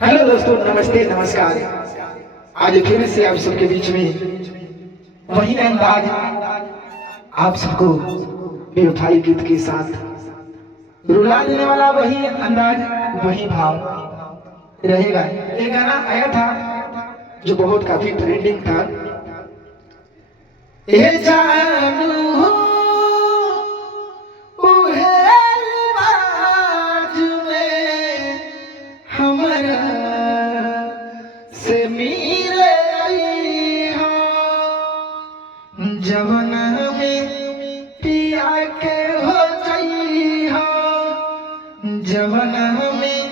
Hello दोस्तों, नमस्ते नमस्कार। आज फिर से आप सबके बीच में वही अंदाज आप सबको बेवफाई गीत के साथ रुला देने वाला वही अंदाज, वही भाव रहेगा। ये गाना आया था जो बहुत काफी ट्रेंडिंग था। ए जानू जवन में पिया के हो जाई हो, जवन में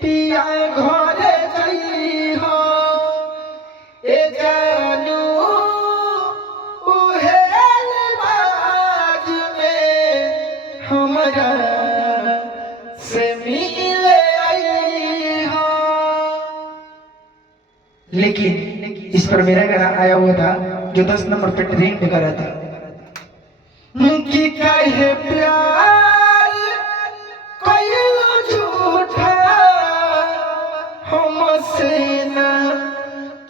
पिया घर जाई हो। ए जानू उहेल बाज में हमरा से मिले आई हो। लेकिन इस पर मेरा गाना आया हुआ था जो 10 नंबर पे ट्रेंड कर रहा था कि कहे प्यार कइलो झूठा हमसे ना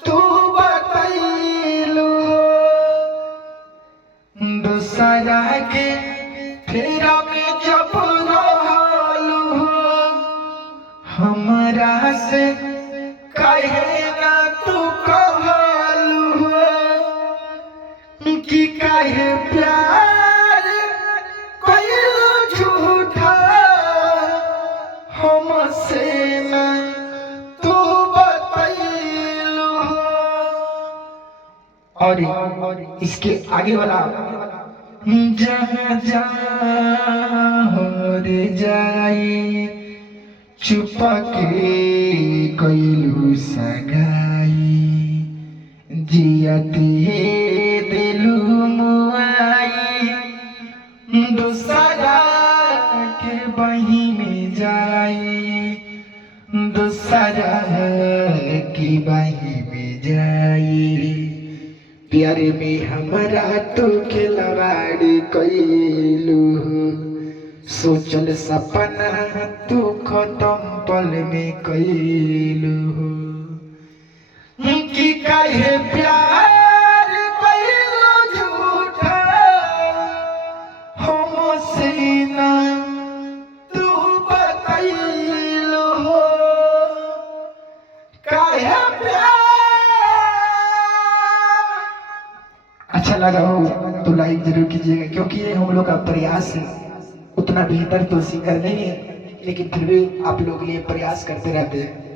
तू बतैलू, दूसरा के फेरा में जब रहलू हमरा से कहे ना तू कि काहे प्यार कइलो झूठा हमसे ना तू बतैलू। और इसके आगे वाला जहाँ जहाँ हो रे जाई छुपा के कइलू सगाई, जियते दिलू मुआई, दूसरा के बही में जाई, दूसरा की बही में जाई। प्यारे में हमारा तो खिलवाड़ कइलू, सोचल सपना तू खत्म पल में कइलू। कि काहे प्यार कइलो झूठा हमसे ना तू बतैलू, काहे प्यार। अच्छा लगा हो तो लाइक जरूर कीजिएगा, क्योंकि ये हम लोग का प्रयास है। उतना बेहतर तो सिंगर नहीं है, लेकिन फिर भी आप लोग लिए प्रयास करते रहते हैं।